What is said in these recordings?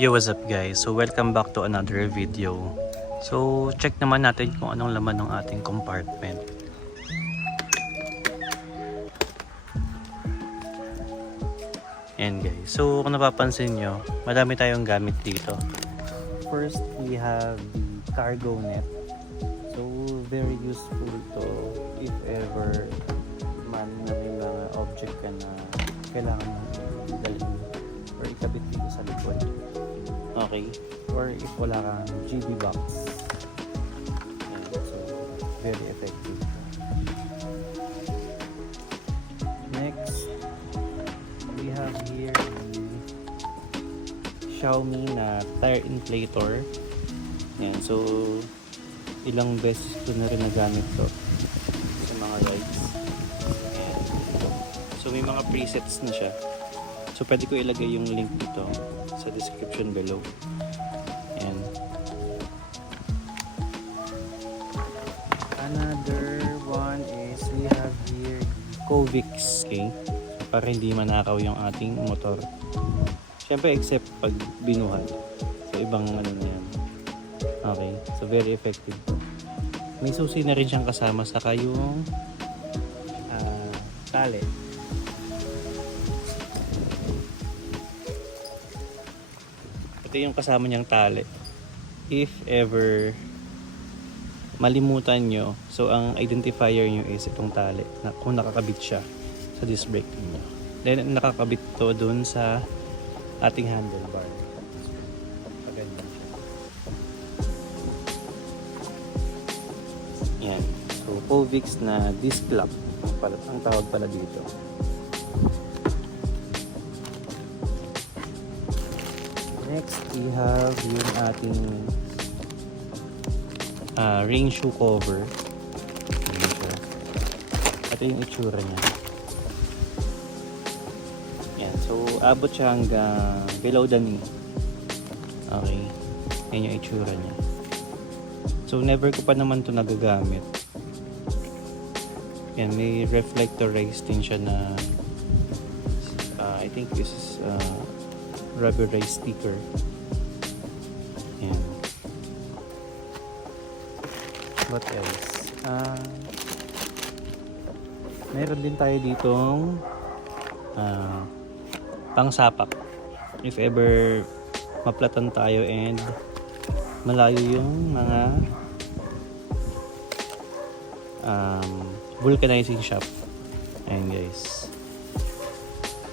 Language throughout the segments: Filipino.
Yo, what's up guys? So welcome back to another video. So check naman natin kung anong laman ng ating compartment. Ayan guys. So kung napapansin nyo, madami tayong gamit dito. First, we have the cargo net. So very useful to if ever man na may mga object ka na kailangan mong dalhin or ikabit dito sa likod. Okay, or if wala kang GB box. Ayan, so very effective. Next, we have here the Xiaomi na tire inflator. Ayan, so ilang beses ko na rin nagamit to sa mga rides. Ayan. So may mga presets na siya. So pwede ko ilagay yung link dito sa description below. And another one is we have here Covix, okay? So, para hindi manakaw yung ating motor. Siyempre except pag binuhat. So ibang ano na yan. Okay, so very effective. May susi na rin siyang kasama, saka yung tali. Ito yung kasama niyang tali. If ever malimutan nyo, so ang identifier nyo is itong tali na kung nakakabit siya sa disc brake niyo. Then nakakabit to dun sa ating handlebar. Maganda siya. Yan. So Covix na disc lock ang tawag pala dito. Next, we have yung ating rain shoe cover. Ito yung itsura niya. Yan. So, abot siya hanggang below the knee. Okay. Yan yung itsura niya. So, never ko pa naman ito nagagamit. Yan. May reflector race din siya na I think this is rubberized sticker. Ayan. What else? Meron din tayo ditong pangsapak. If ever maplatan tayo and malayo yung mga vulcanizing shop. Ayan guys.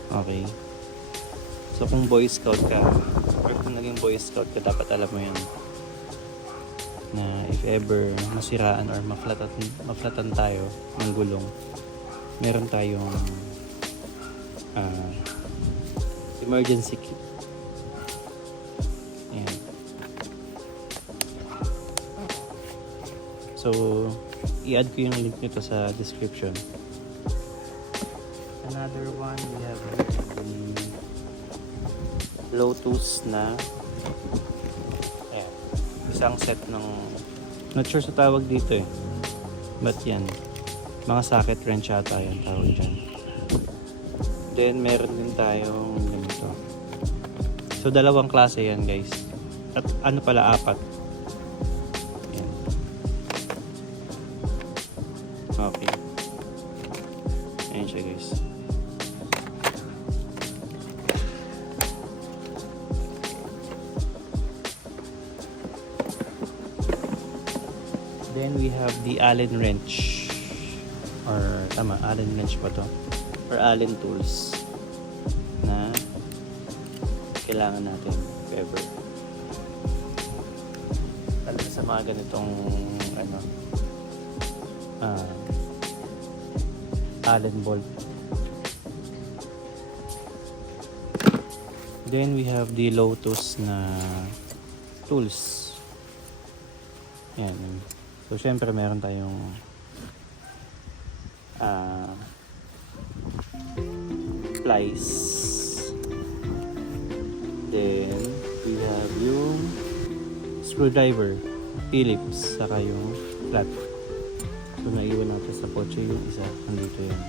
Okay. So kung Boy Scout ka or kung naging Boy Scout ka, dapat alam mo yun na if ever masiraan or maflatan tayo ng gulong, meron tayong emergency kit. Ayan. So i-add ko yung link nito sa description. Another one, we have the Lotus na ayan, isang set ng not sure sa tawag dito but yan, mga socket wrench ata yung tawag dyan. Then meron din tayong ganito. So dalawang klase yan guys, at ano pala, apat. Yan. Okay, ayan siya guys. Then we have the Allen wrench, or tama, Allen wrench pa to, or Allen tools na kailangan natin if ever. Talaga sa mga ganitong Allen bolt. Then we have the Lotus na tools. Yan. So, syempre meron tayong plies. Then, we have yung screwdriver, Phillips, saka yung flat. So, naiwan natin sa kotse yung isa. Nandito yan.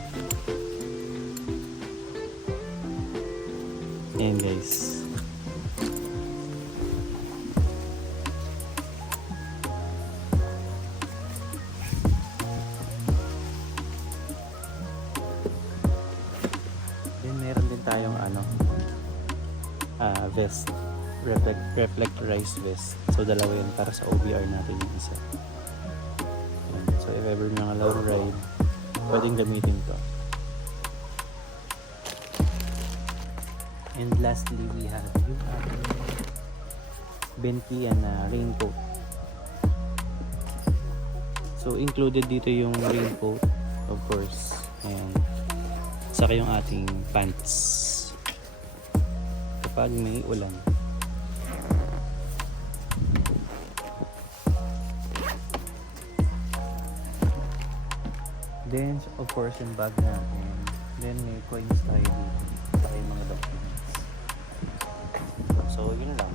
Ayan guys. vest. Reflectorized vest. So dalawa yun para sa OBR natin yung isa. Yan. So if ever mga long ride, pwedeng gamitin to. And lastly, we have yung Bentian na raincoat. So included dito yung raincoat, of course, and saka yung ating pants kapag may ulan. Then of course yung bag natin, then may coins tayo dito, saka yung mga documents. So yun lang.